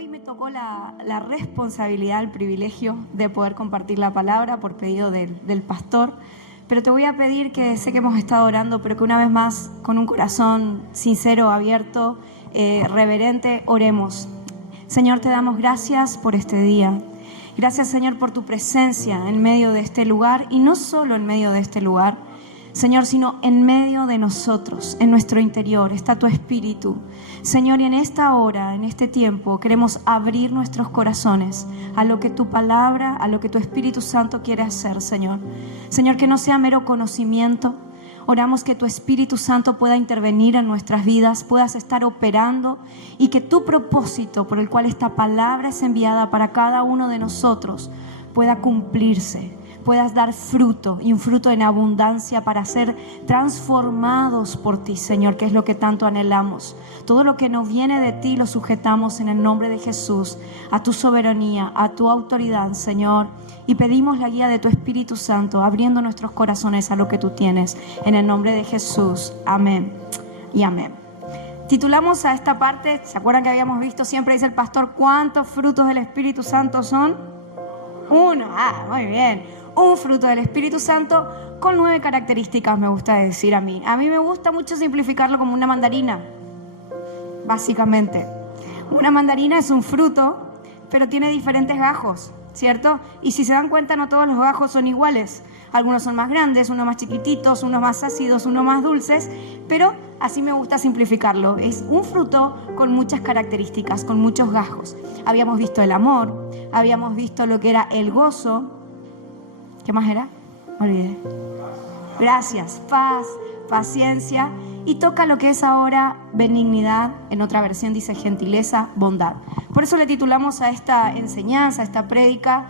Hoy me tocó la responsabilidad, el privilegio de poder compartir la palabra por pedido del pastor, pero te voy a pedir que sé que hemos estado orando, pero que una vez más, con un corazón sincero, abierto, reverente, oremos. Señor, te damos gracias por este día. Gracias, Señor, por tu presencia en medio de este lugar, y no solo en medio de este lugar, Señor, sino en medio de nosotros, en nuestro interior, está tu Espíritu. Señor, y en esta hora, en este tiempo, queremos abrir nuestros corazones a lo que tu palabra, a lo que tu Espíritu Santo quiere hacer, Señor. Señor, que no sea mero conocimiento. Oramos que tu Espíritu Santo pueda intervenir en nuestras vidas, puedas estar operando, y que tu propósito por el cual esta palabra es enviada para cada uno de nosotros pueda cumplirse. Puedas dar fruto, y un fruto en abundancia, para ser transformados por ti, Señor, que es lo que tanto anhelamos. Todo lo que nos viene de ti lo sujetamos en el nombre de Jesús, a tu soberanía, a tu autoridad, Señor, y pedimos la guía de tu Espíritu Santo, abriendo nuestros corazones a lo que tú tienes, en el nombre de Jesús. Amén y amén. Titulamos a esta parte, ¿se acuerdan que habíamos visto? Siempre dice el pastor, ¿cuántos frutos del Espíritu Santo son? Uno. Muy bien. Un fruto del Espíritu Santo con 9 características, me gusta decir a mí. A mí me gusta mucho simplificarlo como una mandarina, básicamente. Una mandarina es un fruto, pero tiene diferentes gajos, ¿cierto? Y si se dan cuenta, no todos los gajos son iguales. Algunos son más grandes, unos más chiquititos, unos más ácidos, unos más dulces, pero así me gusta simplificarlo. Es un fruto con muchas características, con muchos gajos. Habíamos visto el amor, habíamos visto lo que era el gozo. ¿Qué más era? Me olvidé. Gracias. Paz, paciencia, y toca lo que es ahora benignidad. En otra versión dice gentileza, bondad. Por eso le titulamos a esta enseñanza, a esta prédica,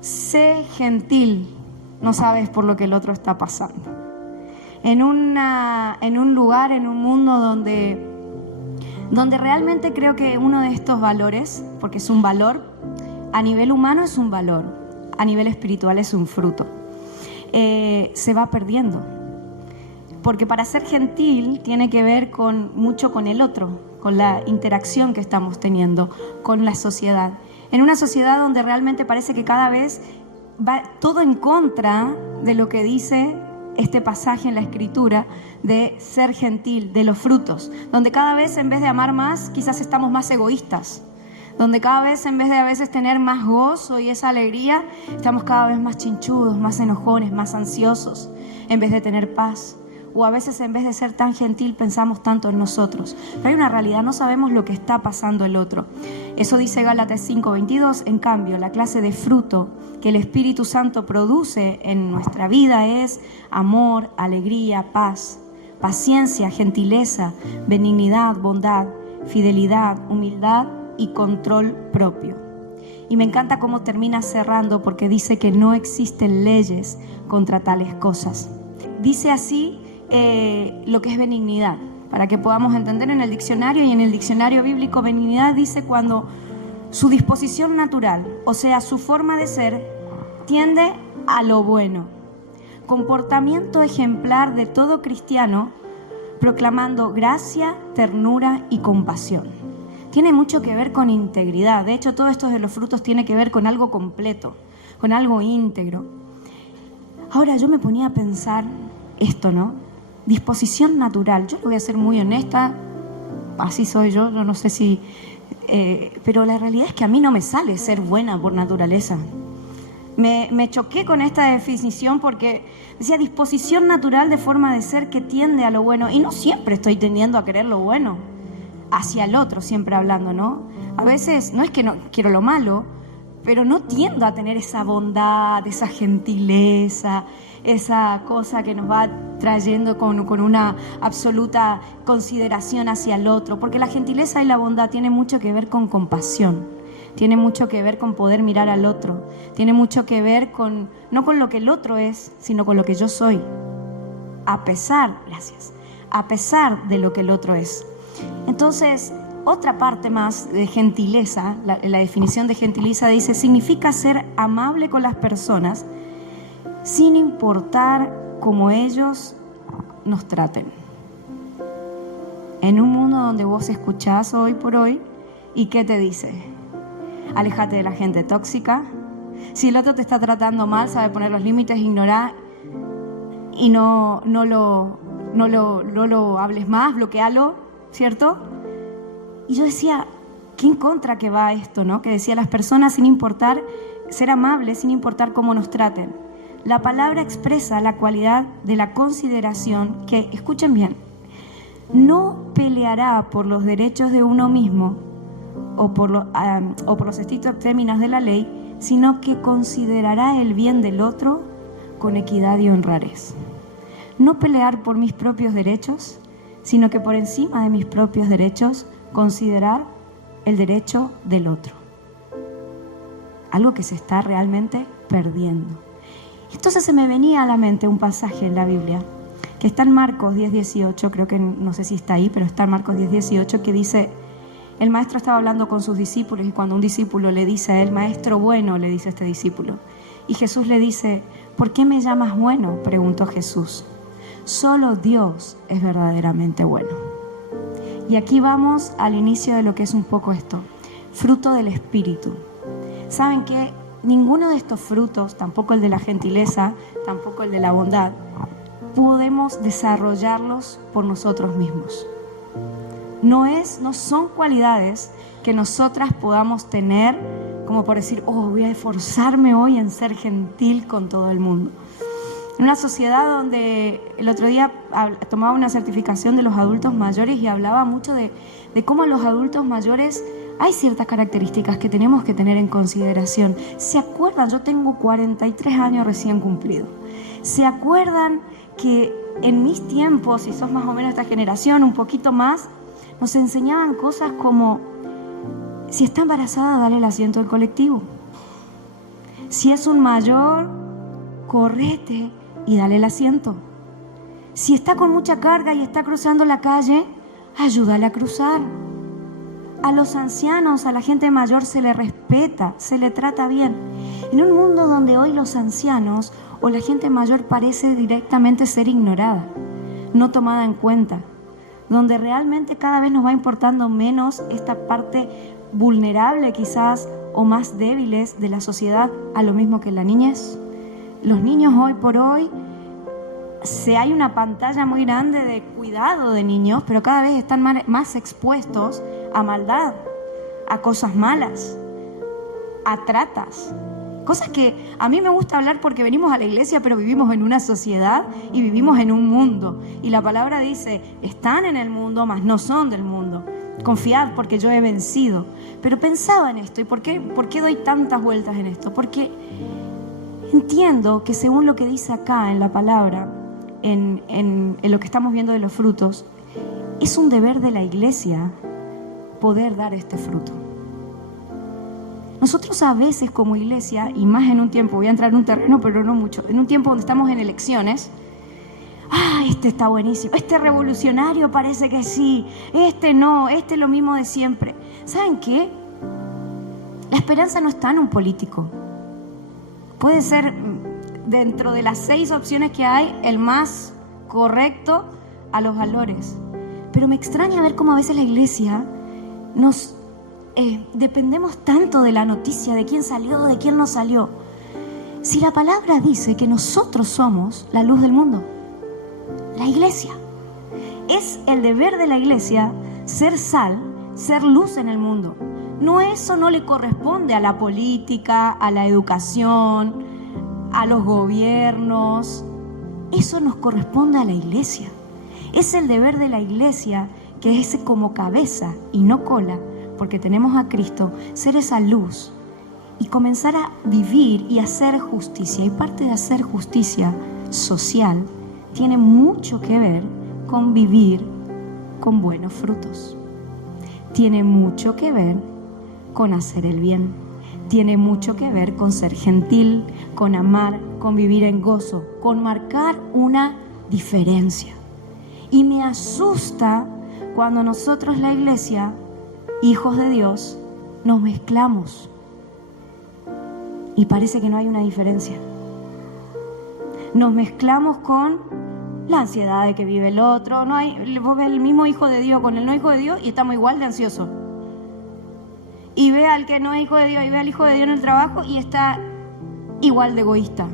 sé gentil, no sabes por lo que el otro está pasando. En un lugar, en un mundo donde realmente creo que uno de estos valores, porque es un valor, a nivel humano es un valor, a nivel espiritual es un fruto, se va perdiendo. Porque para ser gentil tiene que ver mucho con el otro, con la interacción que estamos teniendo con la sociedad. En una sociedad donde realmente parece que cada vez va todo en contra de lo que dice este pasaje en la Escritura de ser gentil, de los frutos, donde cada vez en vez de amar más, quizás estamos más egoístas, donde cada vez en vez de a veces tener más gozo y esa alegría, estamos cada vez más chinchudos, más enojones, más ansiosos, en vez de tener paz. O a veces en vez de ser tan gentil pensamos tanto en nosotros. Pero hay una realidad, no sabemos lo que está pasando el otro. Eso dice Gálatas 5:22. En cambio, la clase de fruto que el Espíritu Santo produce en nuestra vida es amor, alegría, paz, paciencia, gentileza, benignidad, bondad, fidelidad, humildad y control propio. Y me encanta cómo termina cerrando, porque dice que no existen leyes contra tales cosas. Dice así lo que es benignidad, para que podamos entender en el diccionario, y en el diccionario bíblico benignidad dice cuando su disposición natural, o sea, su forma de ser, tiende a lo bueno. Comportamiento ejemplar de todo cristiano, proclamando gracia, ternura y compasión. Tiene mucho que ver con integridad. De hecho, todo esto de los frutos tiene que ver con algo completo, con algo íntegro. Ahora, yo me ponía a pensar esto, ¿no? Disposición natural. Yo le voy a ser muy honesta, así soy yo no sé si... pero la realidad es que a mí no me sale ser buena por naturaleza. Me choqué con esta definición porque decía disposición natural de forma de ser que tiende a lo bueno. Y no siempre estoy tendiendo a querer lo bueno hacia el otro, siempre hablando, ¿no? A veces no es que no quiero lo malo, pero no tiendo a tener esa bondad, esa gentileza, esa cosa que nos va trayendo con una absoluta consideración hacia el otro, porque la gentileza y la bondad tienen mucho que ver con compasión, tiene mucho que ver con poder mirar al otro, tiene mucho que ver no con lo que el otro es, sino con lo que yo soy, a pesar de lo que el otro es. Entonces, otra parte más de gentileza, la definición de gentileza dice, significa ser amable con las personas sin importar cómo ellos nos traten. En un mundo donde vos escuchás hoy por hoy ¿Y qué te dice? Aléjate de la gente tóxica. Si el otro te está tratando mal, sabe poner los límites, ignorar y no lo hables más, bloquealo, ¿cierto? Y yo decía, ¿qué en contra que va esto, no? Que decía, las personas sin importar, ser amables sin importar cómo nos traten. La palabra expresa la cualidad de la consideración que, escuchen bien, no peleará por los derechos de uno mismo o por los estrictos términos de la ley, sino que considerará el bien del otro con equidad y honradez. No pelear por mis propios derechos, sino que por encima de mis propios derechos, considerar el derecho del otro. Algo que se está realmente perdiendo. Entonces se me venía a la mente un pasaje en la Biblia, que está en Marcos 10:18, creo que no sé si está ahí, pero está en Marcos 10:18, que dice, el maestro estaba hablando con sus discípulos y cuando un discípulo le dice a él, maestro bueno, le dice a este discípulo, y Jesús le dice, ¿por qué me llamas bueno?, preguntó Jesús. Solo Dios es verdaderamente bueno. Y aquí vamos al inicio de lo que es un poco esto, fruto del Espíritu. ¿Saben qué? Ninguno de estos frutos, tampoco el de la gentileza, tampoco el de la bondad, podemos desarrollarlos por nosotros mismos. No son cualidades que nosotras podamos tener como por decir, voy a esforzarme hoy en ser gentil con todo el mundo. En una sociedad donde el otro día tomaba una certificación de los adultos mayores y hablaba mucho de cómo los adultos mayores hay ciertas características que tenemos que tener en consideración. ¿Se acuerdan? Yo tengo 43 años recién cumplidos. ¿Se acuerdan que en mis tiempos, si sos más o menos esta generación, un poquito más, nos enseñaban cosas como, si está embarazada, dale el asiento al colectivo. Si es un mayor, correte y dale el asiento. Si está con mucha carga y está cruzando la calle, ayúdale a cruzar. A los ancianos, a la gente mayor se le respeta, se le trata bien. En un mundo donde hoy los ancianos o la gente mayor parece directamente ser ignorada, no tomada en cuenta, donde realmente cada vez nos va importando menos esta parte vulnerable quizás o más débiles de la sociedad, a lo mismo que la niñez. Los niños hoy por hoy, hay una pantalla muy grande de cuidado de niños, pero cada vez están más expuestos a maldad, a cosas malas, a tratas. Cosas que a mí me gusta hablar porque venimos a la iglesia, pero vivimos en una sociedad y vivimos en un mundo. Y la palabra dice, están en el mundo, mas no son del mundo. Confiad porque yo he vencido. Pero pensaba en esto, ¿y por qué doy tantas vueltas en esto? Porque entiendo que según lo que dice acá en la palabra, en lo que estamos viendo de los frutos, es un deber de la iglesia poder dar este fruto. Nosotros a veces como iglesia, y más en un tiempo, voy a entrar en un terreno pero no mucho, en un tiempo donde estamos en elecciones, este está buenísimo, este revolucionario parece que sí, este no, este es lo mismo de siempre. ¿Saben qué? La esperanza no está en un político. Puede ser dentro de las 6 opciones que hay, el más correcto a los valores. Pero me extraña ver cómo a veces la iglesia nos dependemos tanto de la noticia, de quién salió, de quién no salió. Si la palabra dice que nosotros somos la luz del mundo, la iglesia. Es el deber de la iglesia ser sal, ser luz en el mundo. Eso no le corresponde a la política, a la educación, a los gobiernos. Eso nos corresponde a la iglesia. Es el deber de la iglesia, que es como cabeza y no cola, porque tenemos a Cristo, ser esa luz y comenzar a vivir y hacer justicia. Y parte de hacer justicia social tiene mucho que ver con vivir con buenos frutos. Tiene mucho que ver con hacer el bien. Tiene mucho que ver con ser gentil, con amar, con vivir en gozo, con marcar una diferencia. Y me asusta cuando nosotros, la iglesia, hijos de Dios, nos mezclamos y parece que no hay una diferencia. Nos mezclamos con la ansiedad de que vive el otro. Vos ves el mismo hijo de Dios con el no hijo de Dios y estamos igual de ansiosos. y ve al que no es hijo de Dios y ve al hijo de Dios en el trabajo y está igual de egoísta,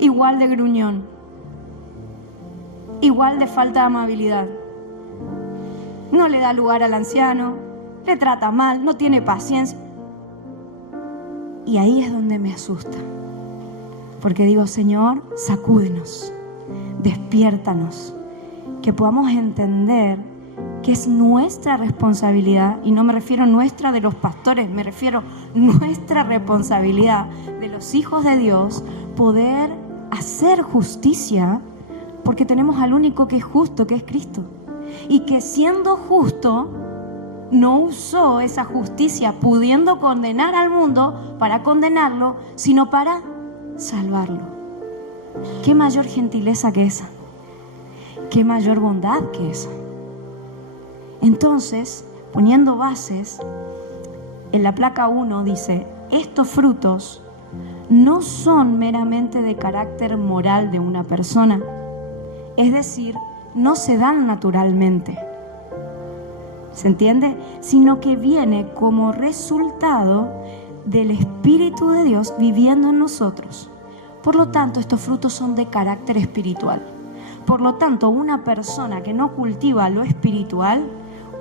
igual de gruñón, igual de falta de amabilidad. No le da lugar al anciano, le trata mal, no tiene paciencia. Y ahí es donde me asusta, porque digo, Señor, sacúdenos, despiértanos, que podamos entender que es nuestra responsabilidad, y no me refiero a nuestra de los pastores, me refiero a nuestra responsabilidad de los hijos de Dios, poder hacer justicia, porque tenemos al único que es justo, que es Cristo, y que siendo justo no usó esa justicia pudiendo condenar al mundo para condenarlo, sino para salvarlo. ¿Qué mayor gentileza que esa? ¿Qué mayor bondad que esa? Entonces, poniendo bases, en la placa 1 dice, estos frutos no son meramente de carácter moral de una persona, es decir, no se dan naturalmente, ¿se entiende? Sino que viene como resultado del Espíritu de Dios viviendo en nosotros. Por lo tanto, estos frutos son de carácter espiritual. Por lo tanto, una persona que no cultiva lo espiritual,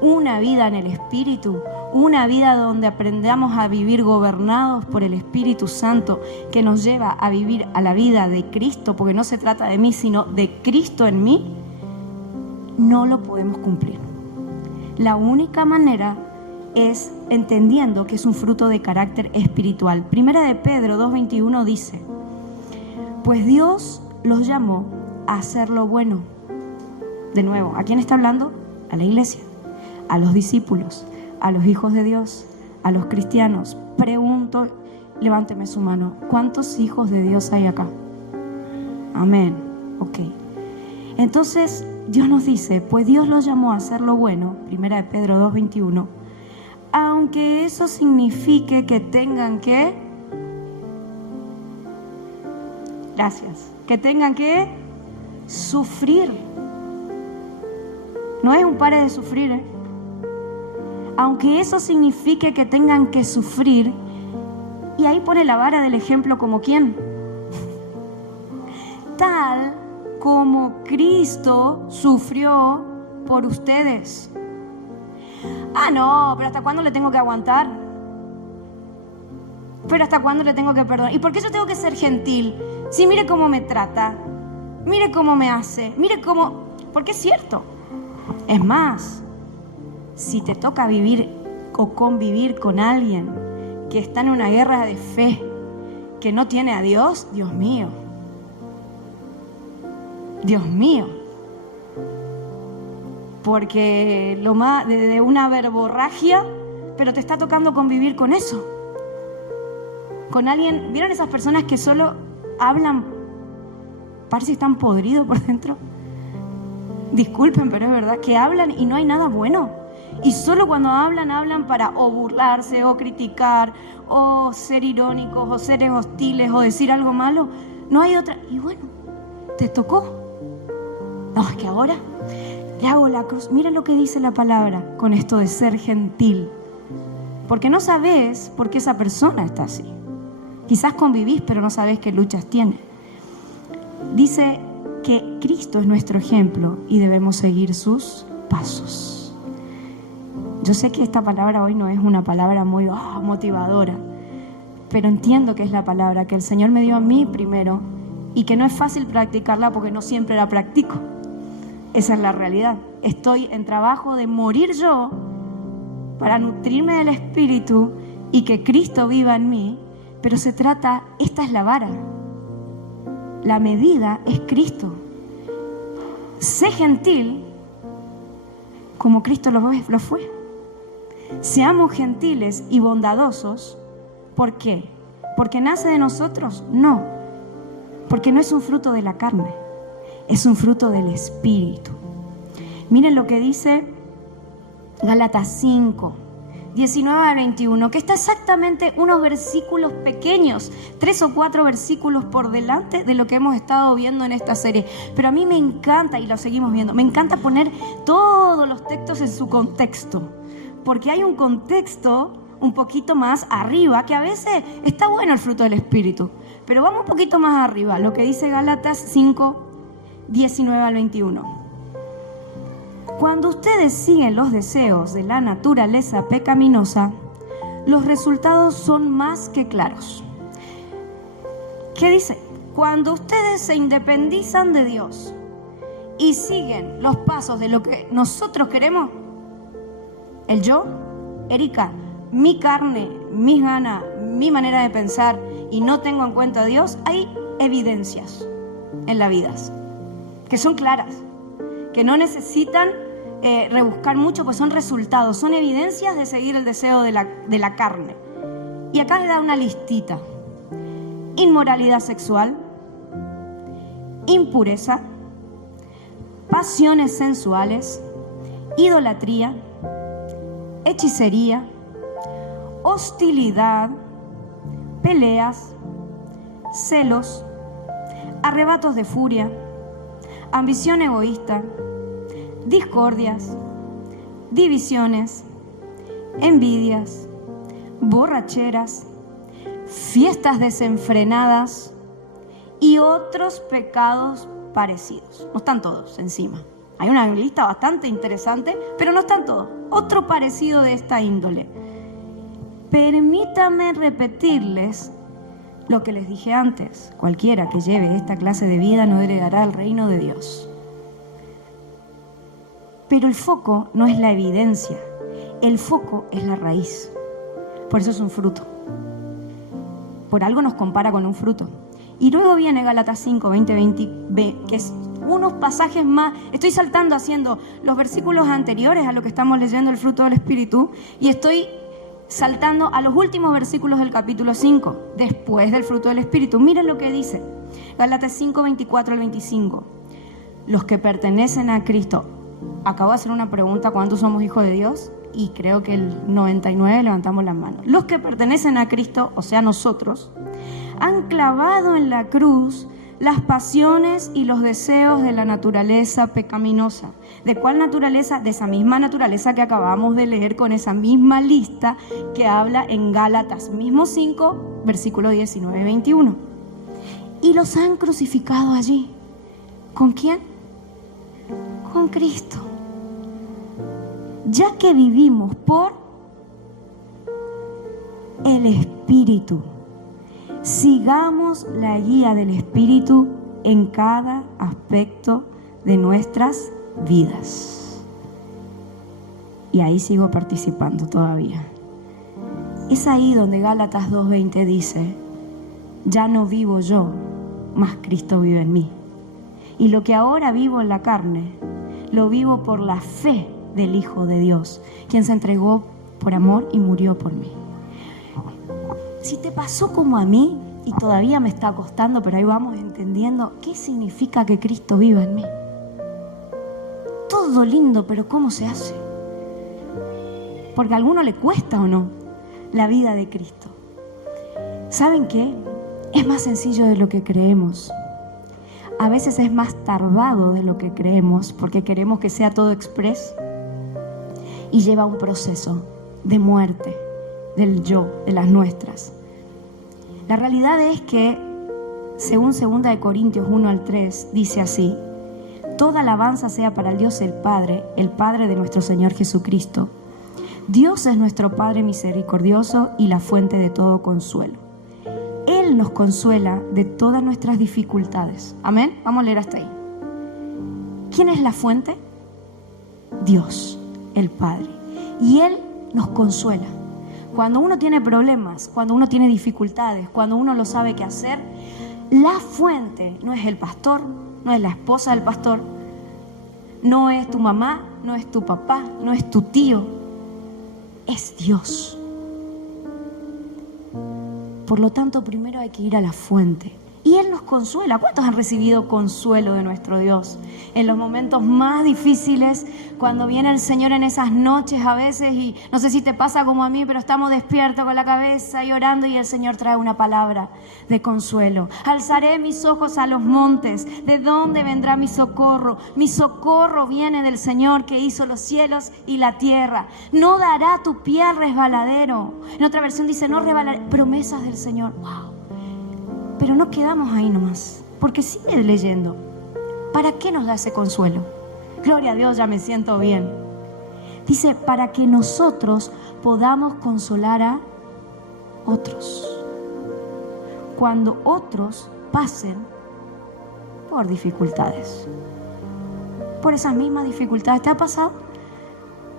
una vida en el Espíritu, una vida donde aprendamos a vivir gobernados por el Espíritu Santo, que nos lleva a vivir a la vida de Cristo, porque no se trata de mí, sino de Cristo en mí, no lo podemos cumplir. La única manera es entendiendo que es un fruto de carácter espiritual. Primera de Pedro 2:21 dice, pues Dios los llamó a hacer lo bueno. De nuevo, ¿a quién está hablando? A la iglesia, a los discípulos, a los hijos de Dios, a los cristianos. Pregunto, levánteme su mano, ¿cuántos hijos de Dios hay acá? Amén. Ok. Entonces, Dios nos dice, pues Dios los llamó a hacer lo bueno, primera de Pedro 2:21, aunque eso signifique que tengan que, que tengan que sufrir. No es un pare de sufrir, ¿eh? Aunque eso signifique que tengan que sufrir, y ahí pone la vara del ejemplo como quién, tal como Cristo sufrió por ustedes. Ah, no, pero ¿hasta cuándo le tengo que aguantar? ¿Pero hasta cuándo le tengo que perdonar? ¿Y por qué yo tengo que ser gentil? Sí, mire cómo me trata, mire cómo me hace, mire cómo... Porque es cierto. Es más, si te toca vivir o convivir con alguien que está en una guerra de fe, que no tiene a Dios, Dios mío. Dios mío, porque lo más de una verborragia, pero te está tocando convivir con eso, con alguien. ¿Vieron esas personas que solo hablan, parece que están podridos por dentro? Disculpen, pero es verdad, que hablan y no hay nada bueno, y solo cuando hablan para o burlarse o criticar o ser irónicos o ser hostiles o decir algo malo. No hay otra. Y bueno, te tocó. No, es que ahora le hago la cruz. Mira lo que dice la palabra con esto de ser gentil. Porque no sabes por qué esa persona está así. Quizás convivís, pero no sabés qué luchas tiene. Dice que Cristo es nuestro ejemplo y debemos seguir sus pasos. Yo sé que esta palabra hoy no es una palabra muy motivadora, pero entiendo que es la palabra que el Señor me dio a mí primero y que no es fácil practicarla porque no siempre la practico. Esa es la realidad. Estoy en trabajo de morir yo para nutrirme del Espíritu y que Cristo viva en mí, pero se trata, esta es la vara. La medida es Cristo. Sé gentil como Cristo lo fue. Seamos gentiles y bondadosos. ¿Por qué? ¿Porque nace de nosotros? No. Porque no es un fruto de la carne. Es un fruto del Espíritu. Miren lo que dice Gálatas 5, 19 a 21, que está exactamente unos versículos pequeños, 3 o 4 versículos por delante de lo que hemos estado viendo en esta serie. Pero a mí me encanta, y lo seguimos viendo, me encanta poner todos los textos en su contexto, porque hay un contexto un poquito más arriba, que a veces está bueno el fruto del Espíritu, pero vamos un poquito más arriba, lo que dice Gálatas 5, 19 al 21. Cuando ustedes siguen los deseos de la naturaleza pecaminosa, los resultados son más que claros. ¿Qué dice? Cuando ustedes se independizan de Dios y siguen los pasos de lo que nosotros queremos, el yo, Erika, mi carne, mis ganas, mi manera de pensar, y no tengo en cuenta a Dios, hay evidencias en la vida que son claras, que no necesitan rebuscar mucho, pues son resultados, son evidencias de seguir el deseo de la carne. Y acá le da una listita: inmoralidad sexual, impureza, pasiones sensuales, idolatría, hechicería, hostilidad, peleas, celos, arrebatos de furia, ambición egoísta, discordias, divisiones, envidias, borracheras, fiestas desenfrenadas y otros pecados parecidos. No están todos encima. Hay una lista bastante interesante, pero no están todos. Otro parecido de esta índole. Permítanme repetirles lo que les dije antes: cualquiera que lleve esta clase de vida no heredará el reino de Dios. Pero el foco no es la evidencia, el foco es la raíz. Por eso es un fruto. Por algo nos compara con un fruto. Y luego viene Gálatas 5, 20, 20, que es unos pasajes más. Estoy saltando haciendo los versículos anteriores a lo que estamos leyendo, el fruto del Espíritu, y estoy saltando a los últimos versículos del capítulo 5, después del fruto del Espíritu. Miren lo que dice Gálatas 5, 24 al 25. Los que pertenecen a Cristo. Acabo de hacer una pregunta: ¿cuántos somos hijos de Dios? Y creo que el 99 levantamos las manos. Los que pertenecen a Cristo, o sea nosotros, han clavado en la cruz las pasiones y los deseos de la naturaleza pecaminosa. ¿De cuál naturaleza? De esa misma naturaleza que acabamos de leer con esa misma lista que habla en Gálatas mismo 5, versículo 19 y 21. Y los han crucificado allí. ¿Con quién? Con Cristo. Ya que vivimos por el Espíritu, sigamos la guía del Espíritu en cada aspecto de nuestras vidas. Y ahí sigo participando todavía. Es ahí donde Gálatas 2:20 dice: ya no vivo yo, mas Cristo vive en mí. Y lo que ahora vivo en la carne, lo vivo por la fe del Hijo de Dios, quien se entregó por amor y murió por mí. Si te pasó como a mí, y todavía me está costando, pero ahí vamos entendiendo qué significa que Cristo viva en mí. Todo lindo, pero ¿cómo se hace? Porque a alguno le cuesta o no la vida de Cristo. ¿Saben qué? Es más sencillo de lo que creemos. A veces es más tardado de lo que creemos, porque queremos que sea todo express, y lleva un proceso de muerte del yo, de las nuestras. La realidad es que, según 2 Corintios 1 al 3, dice así: toda alabanza sea para el Dios el Padre de nuestro Señor Jesucristo. Dios es nuestro Padre misericordioso y la fuente de todo consuelo. Él nos consuela de todas nuestras dificultades. Amén. Vamos a leer hasta ahí. ¿Quién es la fuente? Dios, el Padre. Y Él nos consuela. Cuando uno tiene problemas, cuando uno tiene dificultades, cuando uno no sabe qué hacer, la fuente no es el pastor, no es la esposa del pastor, no es tu mamá, no es tu papá, no es tu tío, es Dios. Por lo tanto, primero hay que ir a la fuente. Y Él nos consuela. ¿Cuántos han recibido consuelo de nuestro Dios? En los momentos más difíciles, cuando viene el Señor en esas noches a veces, y no sé si te pasa como a mí, pero estamos despiertos con la cabeza y orando, y el Señor trae una palabra de consuelo. Alzaré mis ojos a los montes, ¿de dónde vendrá mi socorro? Mi socorro viene del Señor que hizo los cielos y la tierra. No dará tu pie al resbaladero. En otra versión dice, no resbalaré. Promesas del Señor. ¡Wow! Pero no quedamos ahí nomás, porque sigue leyendo. ¿Para qué nos da ese consuelo? Gloria a Dios, ya me siento bien. Dice, para que nosotros podamos consolar a otros cuando otros pasen por dificultades. Por esas mismas dificultades. ¿Te ha pasado?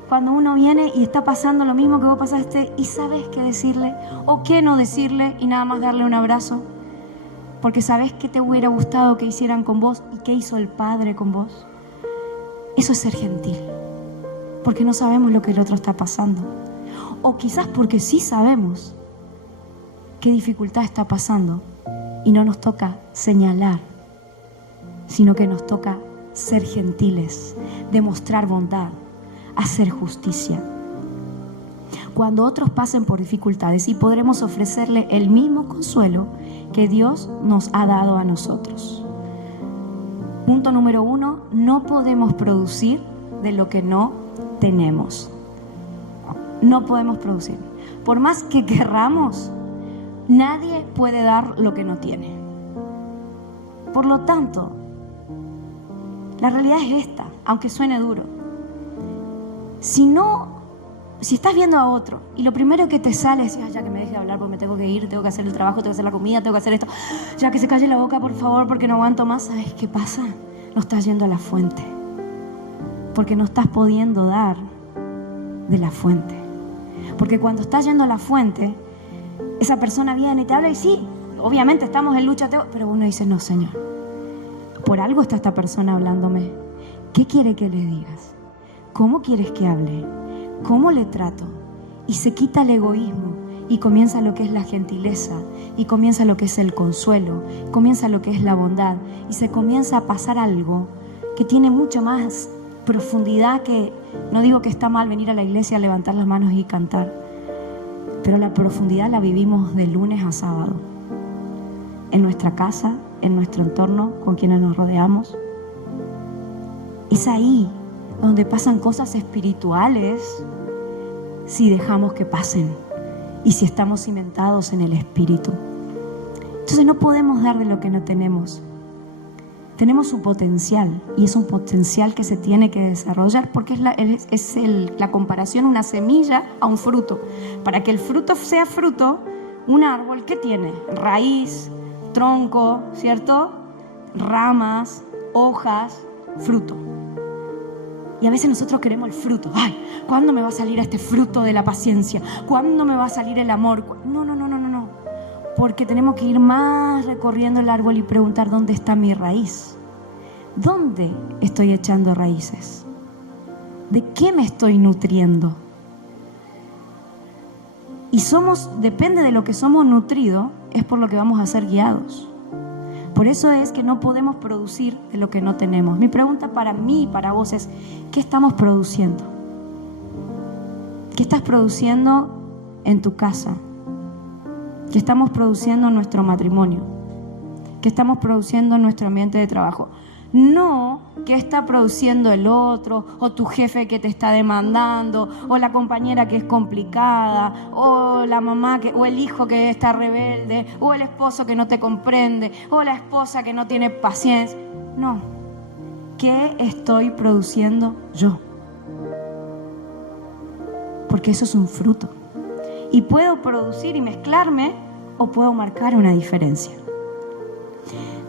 Cuando uno viene y está pasando lo mismo que vos pasaste y sabes qué decirle o qué no decirle y nada más darle un abrazo, porque sabes que te hubiera gustado que hicieran con vos y qué hizo el Padre con vos. Eso es ser gentil, porque no sabemos lo que el otro está pasando, o quizás porque sí sabemos qué dificultad está pasando y no nos toca señalar, sino que nos toca ser gentiles, demostrar bondad, hacer justicia. Cuando otros pasen por dificultades, y podremos ofrecerle el mismo consuelo que Dios nos ha dado a nosotros. Punto número 1, no podemos producir de lo que no tenemos. No podemos producir. Por más que querramos, nadie puede dar lo que no tiene. Por lo tanto, la realidad es esta, aunque suene duro. Si estás viendo a otro y lo primero que te sale es, ya que me deje de hablar porque me tengo que ir, tengo que hacer el trabajo, tengo que hacer la comida, tengo que hacer esto, ya que se calle la boca por favor porque no aguanto más, ¿sabes qué pasa? No estás yendo a la fuente, porque no estás pudiendo dar de la fuente. Porque cuando estás yendo a la fuente, esa persona viene y te habla y sí, obviamente estamos en lucha, pero uno dice, no Señor, por algo está esta persona hablándome. ¿Qué quiere que le digas? ¿Cómo quieres que hable? ¿Cómo le trato? Y se quita el egoísmo y comienza lo que es la gentileza, y comienza lo que es el consuelo, comienza lo que es la bondad, y se comienza a pasar algo que tiene mucho más profundidad. Que no digo que está mal venir a la iglesia a levantar las manos y cantar, pero la profundidad la vivimos de lunes a sábado, en nuestra casa, en nuestro entorno, con quienes nos rodeamos. Es ahí donde pasan cosas espirituales si dejamos que pasen y si estamos cimentados en el Espíritu. Entonces no podemos dar de lo que no tenemos. Tenemos un potencial, y es un potencial que se tiene que desarrollar, porque es la comparación, una semilla a un fruto. Para que el fruto sea fruto, un árbol, ¿qué tiene? Raíz, tronco, ¿cierto? Ramas, hojas, fruto. Y a veces nosotros queremos el fruto. ¡Ay! ¿Cuándo me va a salir este fruto de la paciencia? ¿Cuándo me va a salir el amor? No. Porque tenemos que ir más recorriendo el árbol y preguntar, ¿dónde está mi raíz? ¿Dónde estoy echando raíces? ¿De qué me estoy nutriendo? Y depende de lo que somos nutridos, es por lo que vamos a ser guiados. Por eso es que no podemos producir de lo que no tenemos. Mi pregunta para mí y para vos es, ¿qué estamos produciendo? ¿Qué estás produciendo en tu casa? ¿Qué estamos produciendo en nuestro matrimonio? ¿Qué estamos produciendo en nuestro ambiente de trabajo? No qué está produciendo el otro, o tu jefe que te está demandando, o la compañera que es complicada, o la mamá o el hijo que está rebelde, o el esposo que no te comprende, o la esposa que no tiene paciencia. No. ¿Qué estoy produciendo yo? Porque eso es un fruto. Y puedo producir y mezclarme, o puedo marcar una diferencia.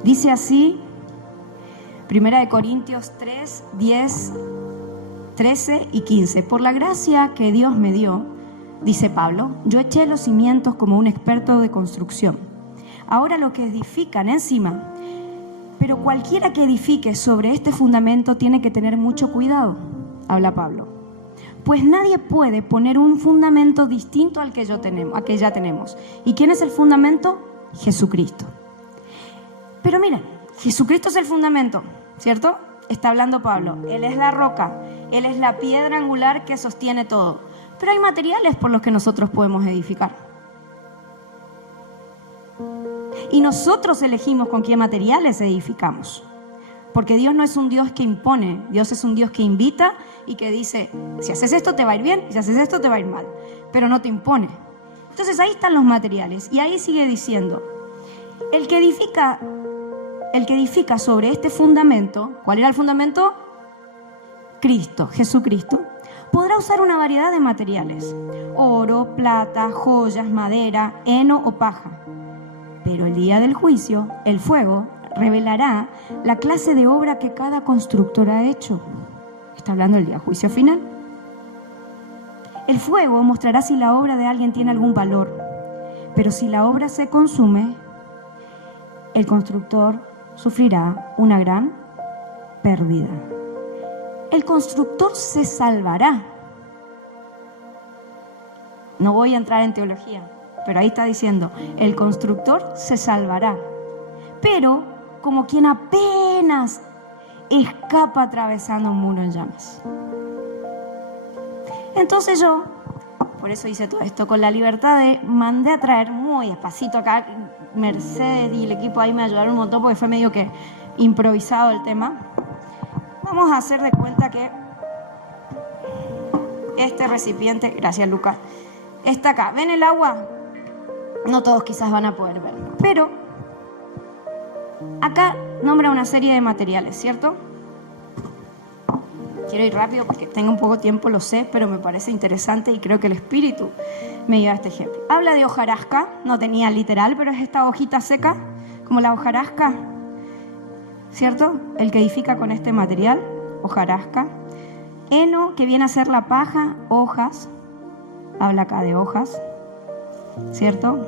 Dice así, 1 Corintios 3, 10, 13 y 15. Por la gracia que Dios me dio, dice Pablo, yo eché los cimientos como un experto de construcción. Ahora los que edifican encima, pero cualquiera que edifique sobre este fundamento tiene que tener mucho cuidado, habla Pablo. Pues nadie puede poner un fundamento distinto al que ya tenemos. ¿Y quién es el fundamento? Jesucristo. Pero miren, Jesucristo es el fundamento, ¿cierto? Está hablando Pablo. Él es la roca, Él es la piedra angular que sostiene todo. Pero hay materiales por los que nosotros podemos edificar. Y nosotros elegimos con qué materiales edificamos. Porque Dios no es un Dios que impone, Dios es un Dios que invita y que dice, si haces esto te va a ir bien, si haces esto te va a ir mal, pero no te impone. Entonces ahí están los materiales y ahí sigue diciendo, el que edifica sobre este fundamento, ¿cuál era el fundamento? Cristo, Jesucristo, podrá usar una variedad de materiales, oro, plata, joyas, madera, heno o paja. Pero el día del juicio, el fuego revelará la clase de obra que cada constructor ha hecho. Está hablando del día del juicio final. El fuego mostrará si la obra de alguien tiene algún valor, pero si la obra se consume, el constructor sufrirá una gran pérdida. El constructor se salvará. No voy a entrar en teología, pero ahí está diciendo, el constructor se salvará, pero como quien apenas escapa atravesando un muro en llamas. Entonces yo, por eso hice todo esto, con la libertad mandé a traer muy despacito acá, Mercedes y el equipo ahí me ayudaron un montón porque fue medio que improvisado el tema. Vamos a hacer de cuenta que este recipiente, gracias Lucas, está acá. ¿Ven el agua? No todos quizás van a poder ver, pero acá nombra una serie de materiales, ¿cierto? Quiero ir rápido porque tengo un poco de tiempo, lo sé, pero me parece interesante y creo que el Espíritu me lleva a este ejemplo. Habla de hojarasca, no tenía literal, pero es esta hojita seca, como la hojarasca, ¿cierto? El que edifica con este material, hojarasca. Heno, que viene a ser la paja, hojas, habla acá de hojas, ¿cierto?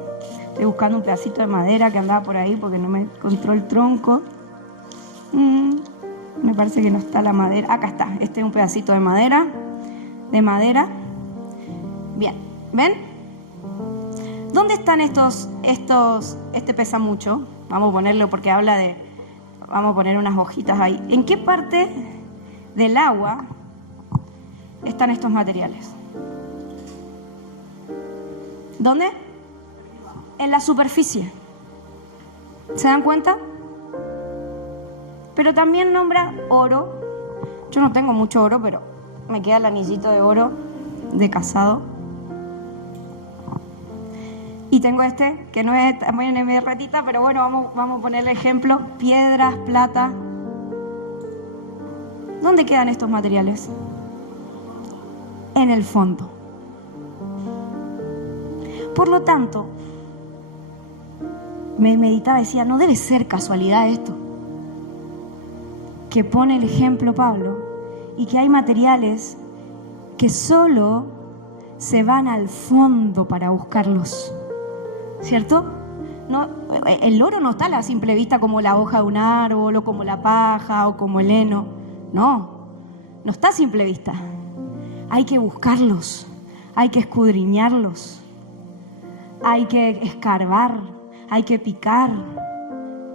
Estoy buscando un pedacito de madera que andaba por ahí porque no me encontró el tronco. Me parece que no está la madera. Acá está, este es un pedacito de madera. Bien, ¿ven? ¿Dónde están estos? Este pesa mucho. Vamos a ponerlo porque habla de... Vamos a poner unas hojitas ahí. ¿En qué parte del agua están estos materiales? ¿Dónde? En la superficie. ¿Se dan cuenta? Pero también nombra oro. Yo no tengo mucho oro, pero me queda el anillito de oro de casado. Y tengo este, que no es también en mi ratita, pero bueno, vamos a ponerle ejemplo. Piedras, plata. ¿Dónde quedan estos materiales? En el fondo. Por lo tanto, me meditaba y decía, no debe ser casualidad esto. Que pone el ejemplo Pablo y que hay materiales que solo se van al fondo para buscarlos, ¿cierto? No, el oro no está a la simple vista como la hoja de un árbol o como la paja o como el heno, no está a simple vista. Hay que buscarlos, hay que escudriñarlos, hay que escarbar, hay que picar.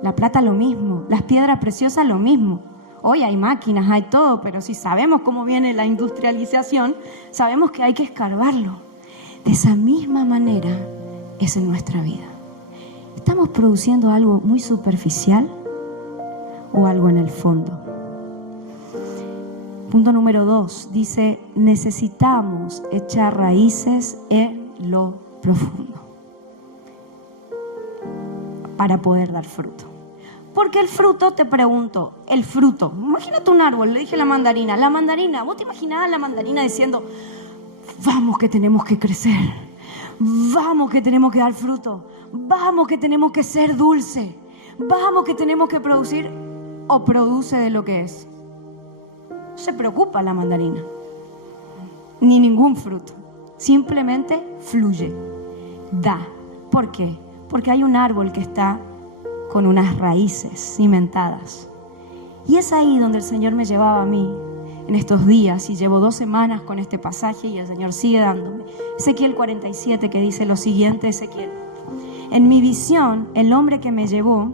La plata lo mismo, las piedras preciosas lo mismo. Hoy hay máquinas, hay todo, pero si sabemos cómo viene la industrialización, sabemos que hay que escarbarlo. De esa misma manera es en nuestra vida. ¿Estamos produciendo algo muy superficial o algo en el fondo? Punto número 2, dice, necesitamos echar raíces en lo profundo para poder dar fruto. Porque el fruto, te pregunto, el fruto, imagínate un árbol, le dije la mandarina, ¿vos te imaginabas la mandarina diciendo, vamos que tenemos que crecer, vamos que tenemos que dar fruto, vamos que tenemos que ser dulce, vamos que tenemos que producir, o produce de lo que es? No se preocupa la mandarina, ni ningún fruto, simplemente fluye, da. ¿Por qué? Porque hay un árbol que está con unas raíces cimentadas. Y es ahí donde el Señor me llevaba a mí en estos días, y llevo 2 semanas con este pasaje y el Señor sigue dándome. Ezequiel 47, que dice lo siguiente, Ezequiel: en mi visión, el hombre que me llevó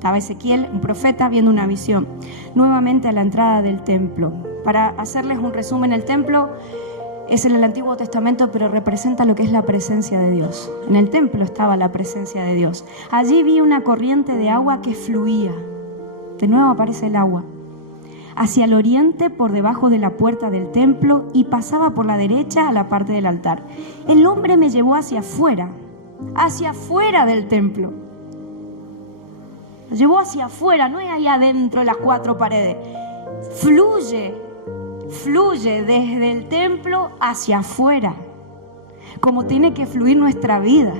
Estaba Ezequiel, un profeta, viendo una visión. Nuevamente a la entrada del templo. Para hacerles un resumen, el templo es en el Antiguo Testamento, pero representa lo que es la presencia de Dios. En el templo estaba la presencia de Dios. Allí vi una corriente de agua que fluía. De nuevo aparece el agua. Hacia el oriente, por debajo de la puerta del templo, y pasaba por la derecha a la parte del altar. El hombre me llevó hacia afuera del templo. Lo llevó hacia afuera, no es ahí adentro de las cuatro paredes. Fluye desde el templo hacia afuera, como tiene que fluir nuestra vida,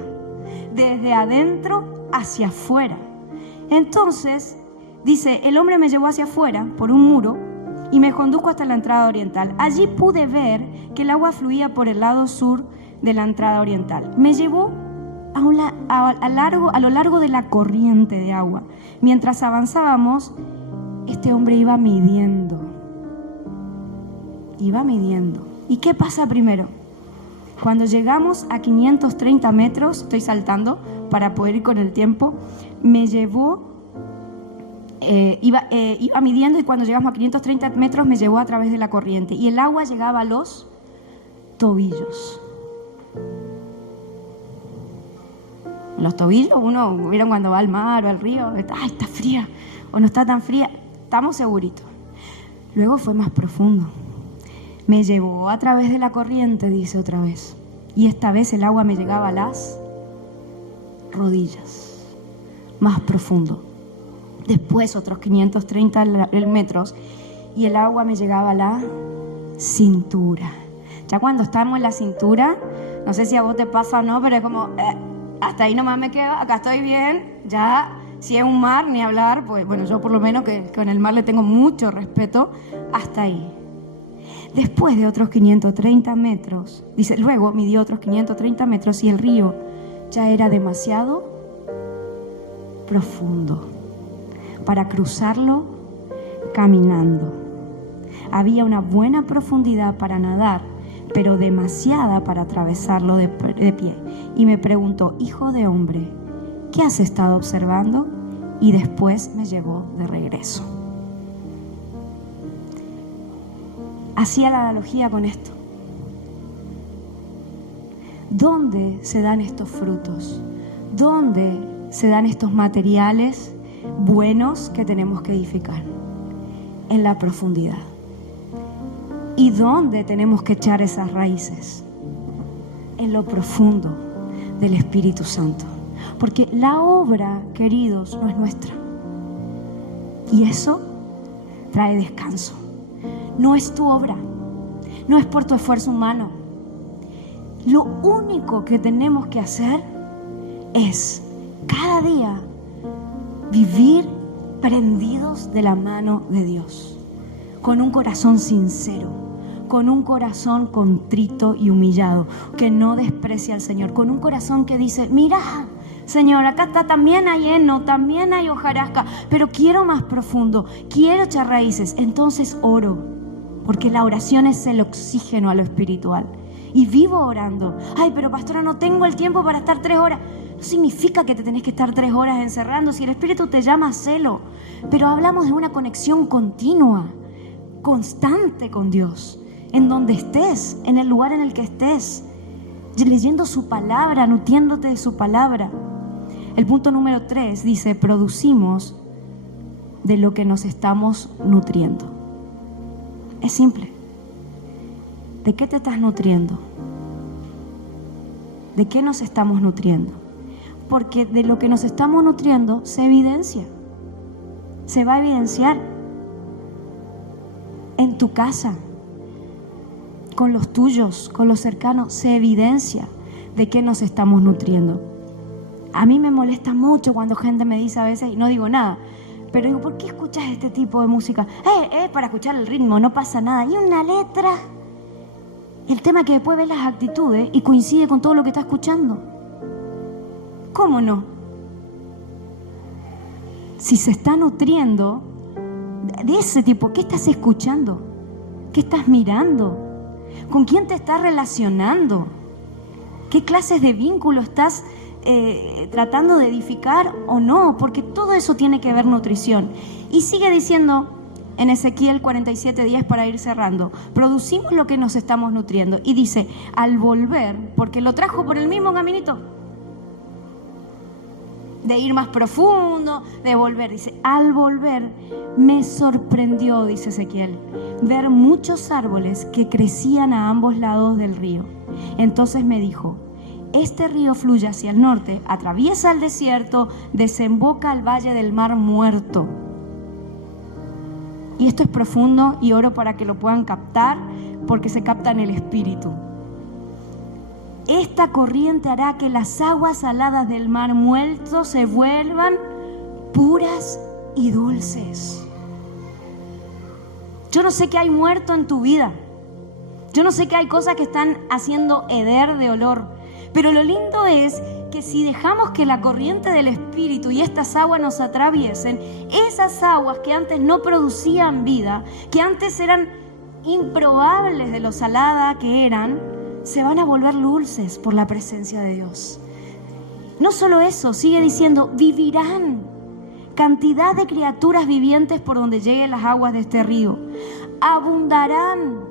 desde adentro hacia afuera. Entonces, dice, el hombre me llevó hacia afuera por un muro y me condujo hasta la entrada oriental. Allí pude ver que el agua fluía por el lado sur de la entrada oriental. Me llevó a lo largo de la corriente de agua. Mientras avanzábamos, este hombre iba midiendo. ¿Y qué pasa primero? Cuando llegamos a 530 metros, estoy saltando para poder ir con el tiempo, me llevó, iba midiendo, y cuando llegamos a 530 metros me llevó a través de la corriente y el agua llegaba a los tobillos. Los tobillos, ¿vieron cuando va al mar o al río? ¡Ay, está fría! O no está tan fría. Estamos seguritos. Luego fue más profundo. Me llevó a través de la corriente, dice otra vez. Y esta vez el agua me llegaba a las rodillas. Más profundo. Después otros 530 metros y el agua me llegaba a la cintura. Ya cuando estamos en la cintura, no sé si a vos te pasa o no, pero es como... hasta ahí nomás me quedo, acá estoy bien, ya si es un mar, ni hablar, pues bueno, yo por lo menos que con el mar le tengo mucho respeto, hasta ahí. Después de otros 530 metros, dice, luego midió otros 530 metros y el río ya era demasiado profundo para cruzarlo caminando. Había una buena profundidad para nadar, pero demasiada para atravesarlo de pie. Y me preguntó, hijo de hombre, ¿qué has estado observando? Y después me llevó de regreso. Hacía la analogía con esto. ¿Dónde se dan estos frutos? ¿Dónde se dan estos materiales buenos que tenemos que edificar? En la profundidad. ¿Y dónde tenemos que echar esas raíces? En lo profundo del Espíritu Santo. Porque la obra, queridos, no es nuestra. Y eso trae descanso. No es tu obra. No es por tu esfuerzo humano. Lo único que tenemos que hacer es cada día vivir prendidos de la mano de Dios. Con un corazón sincero, con un corazón contrito y humillado, que no desprecia al Señor, con un corazón que dice, mira, Señor, acá está, también hay heno, también hay hojarasca, pero quiero más profundo, quiero echar raíces. Entonces oro, porque la oración es el oxígeno a lo espiritual. Y vivo orando. Ay, pero pastora, no tengo el tiempo para estar 3 horas. No significa que te tenés que estar 3 horas encerrando. Si el Espíritu te llama, hacelo. Pero hablamos de una conexión continua, constante con Dios, en donde estés, en el lugar en el que estés, leyendo su palabra, nutriéndote de su palabra. El punto número 3 dice, producimos de lo que nos estamos nutriendo. Es simple. ¿De qué te estás nutriendo? ¿De qué nos estamos nutriendo? Porque de lo que nos estamos nutriendo se evidencia. Se va a evidenciar en tu casa, con los tuyos, con los cercanos. Se evidencia de qué nos estamos nutriendo. A mí me molesta mucho cuando gente me dice a veces, y no digo nada, pero digo, ¿por qué escuchas este tipo de música? Para escuchar el ritmo, no pasa nada. Y una letra. El tema es que después ves las actitudes y coincide con todo lo que está escuchando. ¿Cómo no? Si se está nutriendo de ese tipo, ¿qué estás escuchando? ¿Qué estás mirando? ¿Con quién te estás relacionando? ¿Qué clases de vínculo estás tratando de edificar o no, porque todo eso tiene que ver nutrición. Y sigue diciendo en Ezequiel 47:10, para ir cerrando, producimos lo que nos estamos nutriendo. Y dice, al volver, porque lo trajo por el mismo caminito, de ir más profundo, de volver. Dice, al volver me sorprendió, dice Ezequiel, ver muchos árboles que crecían a ambos lados del río. Entonces me dijo, este río fluye hacia el norte, atraviesa el desierto, desemboca al valle del Mar Muerto. Y esto es profundo y oro para que lo puedan captar, porque se capta en el espíritu. Esta corriente hará que las aguas saladas del Mar Muerto se vuelvan puras y dulces. Yo no sé qué hay muerto en tu vida. Yo no sé qué hay cosas que están haciendo heder de olor. Pero lo lindo es que si dejamos que la corriente del Espíritu y estas aguas nos atraviesen, esas aguas que antes no producían vida, que antes eran improbables de lo salada que eran, se van a volver dulces por la presencia de Dios. No solo eso, sigue diciendo, vivirán cantidad de criaturas vivientes por donde lleguen las aguas de este río. Abundarán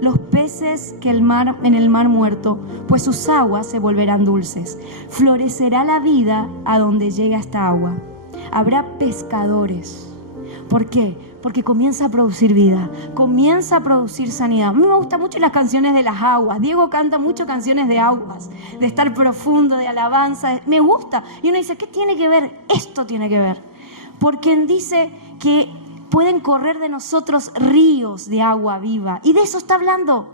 los peces que en el mar muerto, pues sus aguas se volverán dulces. Florecerá la vida a donde llega esta agua. Habrá pescadores. ¿Por qué? Porque comienza a producir vida, comienza a producir sanidad. A mí me gustan mucho las canciones de las aguas. Diego canta mucho canciones de aguas, de estar profundo, de alabanza. Me gusta. Y uno dice, ¿qué tiene que ver? Esto tiene que ver. Porque dice que pueden correr de nosotros ríos de agua viva. Y de eso está hablando.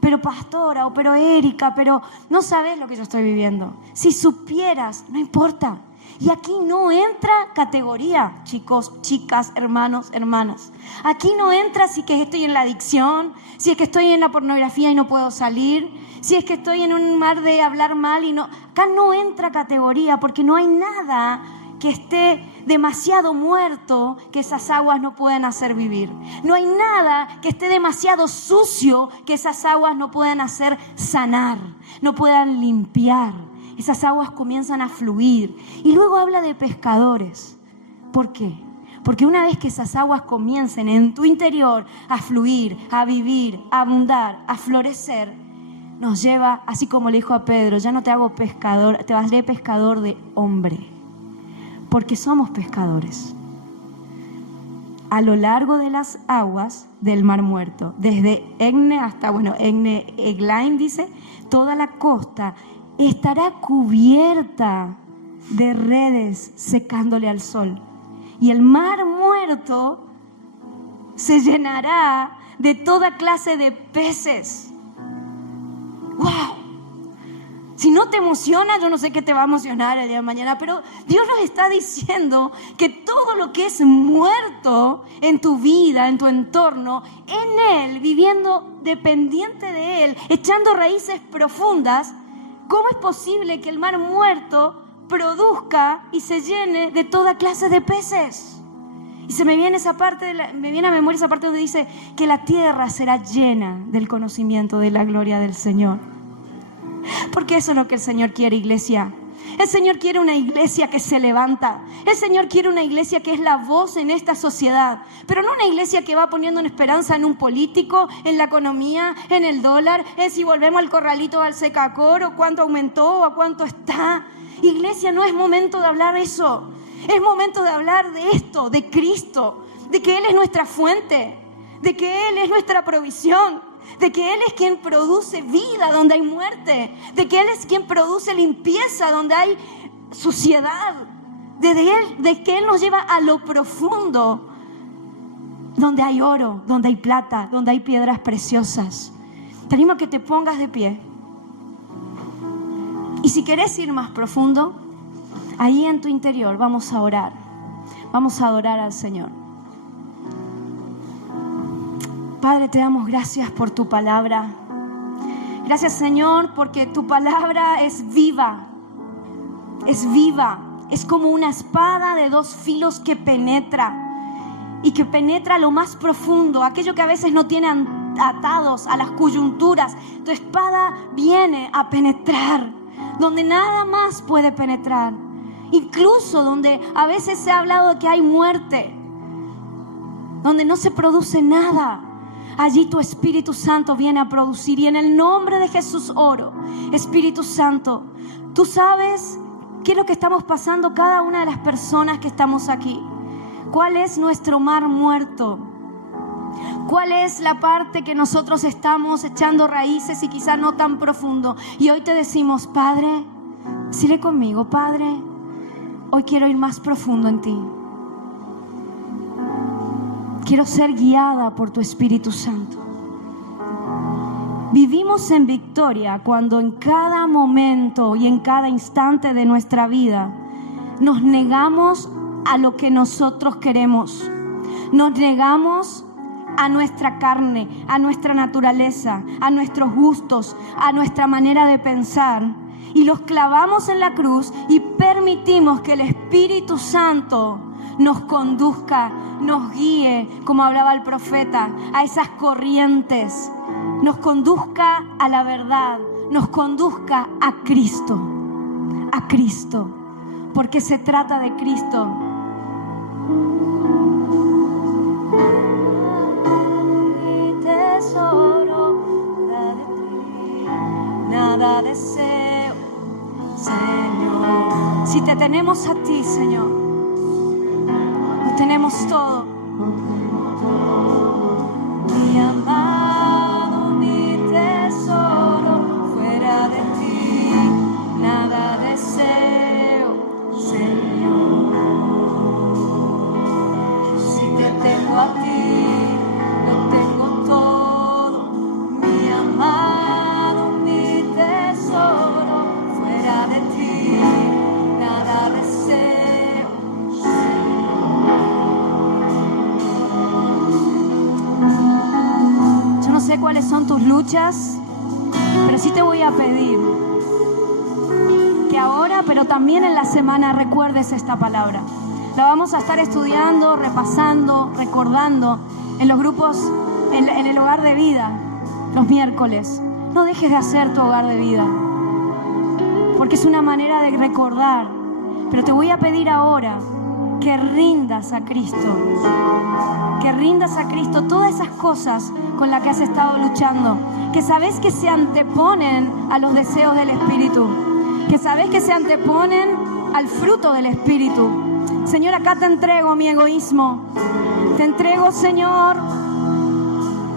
Pero pastora, o pero Erika, pero no sabes lo que yo estoy viviendo. Si supieras, no importa. Y aquí no entra categoría, chicos, chicas, hermanos, hermanas. Aquí no entra si que estoy en la adicción, si es que estoy en la pornografía y no puedo salir, si es que estoy en un mar de hablar mal y no. Acá no entra categoría, porque no hay nada que esté demasiado muerto que esas aguas no pueden hacer vivir. No hay nada que esté demasiado sucio que esas aguas no puedan hacer sanar, no puedan limpiar. Esas aguas comienzan a fluir. Y luego habla de pescadores. ¿Por qué? Porque una vez que esas aguas comiencen en tu interior a fluir, a vivir, a abundar, a florecer, nos lleva, así como le dijo a Pedro, ya no te hago pescador, te haré pescador de hombre. Porque somos pescadores. A lo largo de las aguas del Mar Muerto, desde Egne hasta, Eglaim dice, toda la costa estará cubierta de redes secándole al sol. Y el Mar Muerto se llenará de toda clase de peces. ¡Wow! Si no te emociona, yo no sé qué te va a emocionar el día de mañana, pero Dios nos está diciendo que todo lo que es muerto en tu vida, en tu entorno, en Él, viviendo dependiente de Él, echando raíces profundas, ¿cómo es posible que el mar muerto produzca y se llene de toda clase de peces? Y se me viene esa parte, me viene a memoria esa parte donde dice que la tierra será llena del conocimiento de la gloria del Señor. Porque eso es lo que el Señor quiere, iglesia. El Señor quiere una iglesia que se levanta. El Señor quiere una iglesia que es la voz en esta sociedad. Pero no una iglesia que va poniendo una esperanza en un político, en la economía, en el dólar, en si volvemos al corralito, al secacor, o cuánto aumentó, o a cuánto está. Iglesia, no es momento de hablar eso. Es momento de hablar de esto, de Cristo, de que Él es nuestra fuente, de que Él es nuestra provisión, de que Él es quien produce vida donde hay muerte, de que Él es quien produce limpieza donde hay suciedad, de que Él nos lleva a lo profundo, donde hay oro, donde hay plata, donde hay piedras preciosas. Te animo a que te pongas de pie. Y si querés ir más profundo, ahí en tu interior vamos a orar. Vamos a adorar al Señor. Padre, te damos gracias por tu palabra. Gracias, Señor, porque tu palabra es viva. Es viva. Es como una espada de dos filos que penetra. Y que penetra lo más profundo, aquello que a veces no tienen atados a las coyunturas. Tu espada viene a penetrar donde nada más puede penetrar, incluso donde a veces se ha hablado de que hay muerte, donde no se produce nada. Allí tu Espíritu Santo viene a producir, y en el nombre de Jesús oro. Espíritu Santo, tú sabes qué es lo que estamos pasando cada una de las personas que estamos aquí. ¿Cuál es nuestro mar muerto? ¿Cuál es la parte que nosotros estamos echando raíces y quizá no tan profundo? Y hoy te decimos, Padre, sigue conmigo, Padre, hoy quiero ir más profundo en ti. Quiero ser guiada por tu Espíritu Santo. Vivimos en victoria cuando en cada momento y en cada instante de nuestra vida nos negamos a lo que nosotros queremos. Nos negamos a nuestra carne, a nuestra naturaleza, a nuestros gustos, a nuestra manera de pensar, y los clavamos en la cruz y permitimos que el Espíritu Santo nos conduzca, nos guíe, como hablaba el profeta, a esas corrientes, nos conduzca a la verdad, nos conduzca a Cristo, porque se trata de Cristo. Mi tesoro, nada deseo, Señor. Si te tenemos a ti, Señor, lo tenemos todo. Mi amado, mi tesoro, fuera de ti nada deseo, Señor. Si te tengo a ti, lo tengo todo. Mi amado, mi tesoro, fuera de ti nada deseo, Señor. Yo no sé cuáles son tus luchas, pero sí te voy a pedir que ahora, pero también en la semana, recuerdes esta palabra. La vamos a estar estudiando, repasando, recordando en los grupos, en el hogar de vida, los miércoles. No dejes de hacer tu hogar de vida, porque es una manera de recordar. Pero te voy a pedir ahora que rindas a Cristo, todas esas cosas con las que has estado luchando, que sabes que se anteponen a los deseos del Espíritu, que sabes que se anteponen al fruto del Espíritu. Señor, acá te entrego mi egoísmo, te entrego, Señor,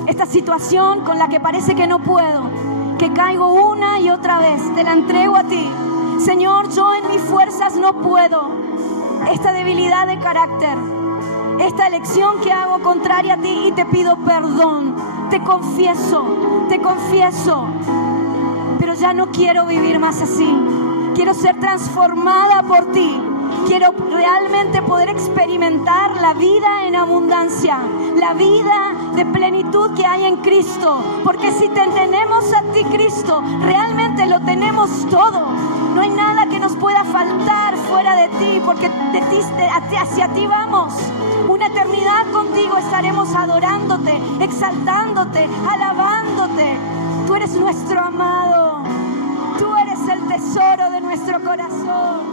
esta situación con la que parece que no puedo, que caigo una y otra vez, te la entrego a ti. Señor, yo en mis fuerzas no puedo. Esta debilidad de carácter, esta elección que hago contraria a ti, y te pido perdón. Te confieso, pero ya no quiero vivir más así. Quiero ser transformada por ti. Quiero realmente poder experimentar la vida en abundancia, la vida de plenitud que hay en Cristo. Porque si te tenemos a ti, Cristo, realmente lo tenemos todo. No hay nada que nos pueda faltar fuera de ti, porque de ti, hacia ti vamos. Una eternidad contigo estaremos adorándote, exaltándote, alabándote. Tú eres nuestro amado. Tú eres el tesoro de nuestro corazón.